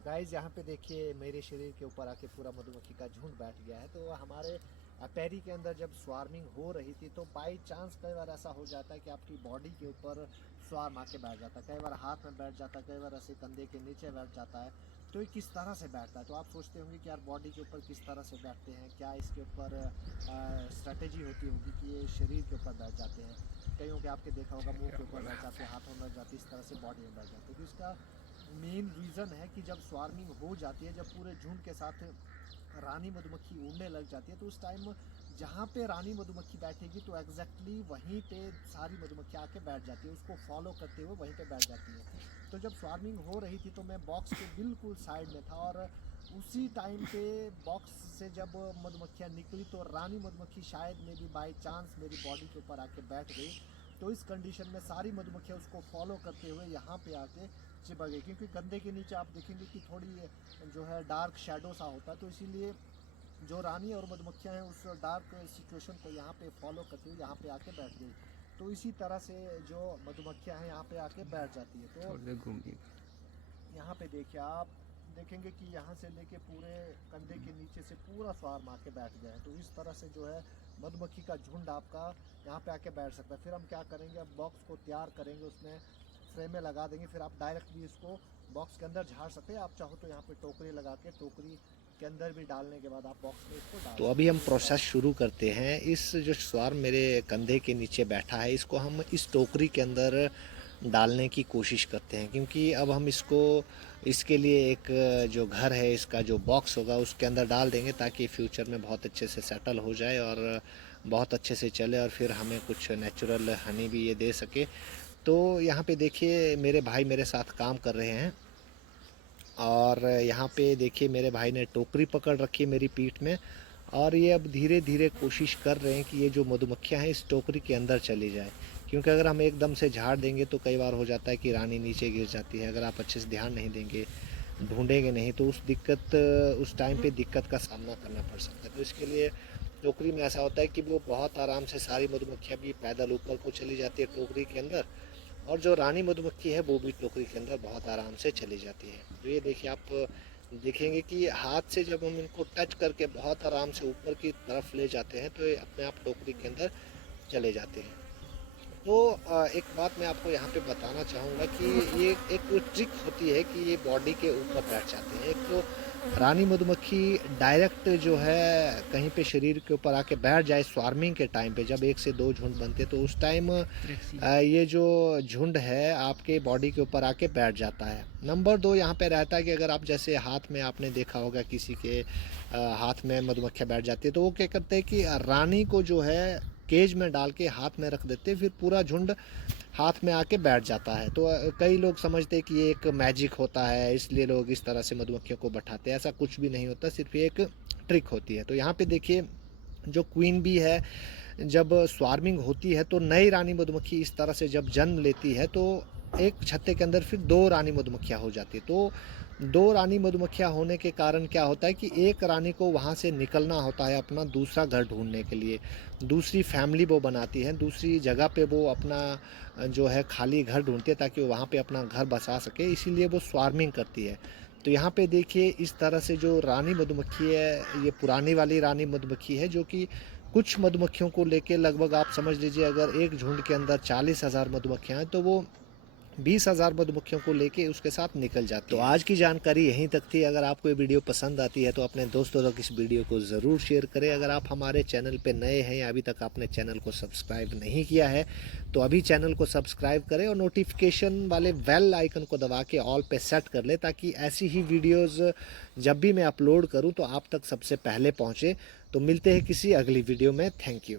Guys यहाँ पे देखिए मेरे शरीर के ऊपर आके पूरा मधुमक्खी का झुंड बैठ गया है। तो हमारे पैरी के अंदर जब स्वार्मिंग हो रही थी तो बाई चांस कई बार ऐसा हो जाता है कि आपकी बॉडी के ऊपर स्वार्म आके बैठ जाता है। कई बार हाथ में बैठ जाता है, कई बार ऐसे कंधे के नीचे बैठ जाता है। तो ये किस तरह से बैठता है, तो आप सोचते होंगे कि यार बॉडी के ऊपर किस तरह से बैठते हैं, क्या इसके ऊपर स्ट्रैटेजी होती होगी कि ये शरीर के ऊपर बैठ जाते हैं। कईयों के आपके देखा होगा मुंह के ऊपर बैठ जाते हैं, हाथों में बैठ जाते हैं, इस तरह से बॉडी में बैठ जाते हैं। तो इसका मेन रीज़न है कि जब स्वार्मिंग हो जाती है, जब पूरे झुंड के साथ रानी मधुमक्खी उड़ने लग जाती है, तो उस टाइम जहाँ पे रानी मधुमक्खी बैठेगी तो एग्जैक्टली वहीं पे सारी मधुमक्खी आके बैठ जाती है, उसको फॉलो करते हुए वहीं पे बैठ जाती है। तो जब स्वार्मिंग हो रही थी तो मैं बॉक्स के बिल्कुल साइड में था, और उसी टाइम पे बॉक्स से जब मधुमक्खियाँ निकली तो रानी मधुमक्खी शायद मे बी बाई चांस मेरी बॉडी के ऊपर आके बैठ गई। तो इस कंडीशन में सारी मधुमक्खियाँ उसको फॉलो करते हुए यहाँ पे आके चिपक गई, क्योंकि कंधे के नीचे आप देखेंगे कि थोड़ी जो है डार्क शेडो सा होता है। तो इसीलिए जो रानी और मधुमक्खियाँ हैं उस डार्क सिचुएशन को यहाँ पे फॉलो करते हुए यहाँ पे आके बैठ गई। तो इसी तरह से जो मधुमक्खियाँ हैं यहाँ पे आके बैठ जाती है। तो यहाँ पे देखिए आप देखेंगे कि यहाँ से लेके पूरे कंधे के नीचे से पूरा स्वार्म आके बैठ गया है। तो इस तरह से जो है मधुमक्खी का झुंड आपका यहाँ पे आके बैठ सकता है। फिर हम क्या करेंगे, अब बॉक्स को तैयार करेंगे, उसमें फ्रेम में लगा देंगे, फिर आप डायरेक्ट भी इसको बॉक्स के अंदर झाड़ सकते हैं। आप चाहो तो यहाँ पे टोकरी लगा के टोकरी के अंदर भी डालने के बाद आप बॉक्स में इसको डाल। तो अभी हम प्रोसेस शुरू करते हैं। इस जो स्वार्म मेरे कंधे के नीचे बैठा है, इसको हम इस टोकरी के अंदर डालने की कोशिश करते हैं, क्योंकि अब हम इसको इसके लिए एक जो घर है, इसका जो बॉक्स होगा उसके अंदर डाल देंगे, ताकि फ्यूचर में बहुत अच्छे से सेटल हो जाए और बहुत अच्छे से चले, और फिर हमें कुछ नेचुरल हनी भी ये दे सके। तो यहाँ पे देखिए मेरे भाई मेरे साथ काम कर रहे हैं, और यहाँ पे देखिए मेरे भाई ने टोकरी पकड़ रखी है मेरी पीठ में, और ये अब धीरे धीरे कोशिश कर रहे हैं कि ये जो मधुमक्खियाँ हैं इस टोकरी के अंदर चली जाए। क्योंकि अगर हम एकदम से झाड़ देंगे तो कई बार हो जाता है कि रानी नीचे गिर जाती है। अगर आप अच्छे से ध्यान नहीं देंगे, ढूंढेंगे नहीं, तो उस टाइम पे दिक्कत का सामना करना पड़ सकता है। तो इसके लिए टोकरी में ऐसा होता है कि वो बहुत आराम से सारी मधुमक्खियाँ भी पैदल ऊपर को चली जाती है टोकरी के अंदर, और जो रानी मधुमक्खी है वो भी टोकरी के अंदर बहुत आराम से चली जाती है। तो ये देखिए आप देखेंगे कि हाथ से जब हम इनको टच करके बहुत आराम से ऊपर की तरफ ले जाते हैं तो ये अपने आप टोकरी के अंदर चले जाते हैं। तो एक बात मैं आपको यहाँ पे बताना चाहूँगा कि ये एक ट्रिक होती है कि ये बॉडी के ऊपर बैठ जाते हैं। एक तो रानी मधुमक्खी डायरेक्ट जो है कहीं पे शरीर के ऊपर आके बैठ जाए स्वार्मिंग के टाइम पे, जब 1 से 2 झुंड बनते तो उस टाइम ये जो झुंड है आपके बॉडी के ऊपर आके बैठ जाता है। नंबर 2 यहाँ पे रहता है कि अगर आप जैसे हाथ में आपने देखा होगा किसी के हाथ में मधुमक्खियाँ बैठ जाती है, तो वो क्या करते हैं कि रानी को जो है केज में डाल के हाथ में रख देते, फिर पूरा झुंड हाथ में आके बैठ जाता है। तो कई लोग समझते हैं कि ये एक मैजिक होता है, इसलिए लोग इस तरह से मधुमक्खियों को बैठाते हैं। ऐसा कुछ भी नहीं होता, सिर्फ ये एक ट्रिक होती है। तो यहाँ पे देखिए जो क्वीन बी है, जब स्वार्मिंग होती है तो नई रानी मधुमक्खी इस तरह से जब जन्म लेती है तो एक छत्ते के अंदर फिर 2 रानी मधुमक्खियाँ हो जाती है। तो 2 रानी मधुमक्खियाँ होने के कारण क्या होता है कि एक रानी को वहाँ से निकलना होता है अपना दूसरा घर ढूंढने के लिए, दूसरी फैमिली वो बनाती है, दूसरी जगह पे वो अपना जो है खाली घर ढूंढती है ताकि वो वहाँ पे अपना घर बसा सके, इसीलिए वो स्वार्मिंग करती है। तो यहाँ पे देखिए इस तरह से जो रानी मधुमक्खी है, ये पुरानी वाली रानी मधुमक्खी है, जो कि कुछ मधुमक्खियों को लेके लगभग आप समझ लीजिए अगर एक झुंड के अंदर 40,000 मधुमक्खियाँ हैं तो वो 20,000 मधुमक्खियों को लेके उसके साथ निकल जाती है। तो आज की जानकारी यहीं तक थी। अगर आपको ये वीडियो पसंद आती है तो अपने दोस्तों तक इस वीडियो को ज़रूर शेयर करें। अगर आप हमारे चैनल पे नए हैं या अभी तक आपने चैनल को सब्सक्राइब नहीं किया है तो अभी चैनल को सब्सक्राइब करें और नोटिफिकेशन वाले बेल आइकन को दबा के ऑल पे सेट कर लें, ताकि ऐसी ही वीडियोज़ जब भी मैं अपलोड करूँ तो आप तक सबसे पहले पहुँचे। तो मिलते हैं किसी अगली वीडियो में। Thank you.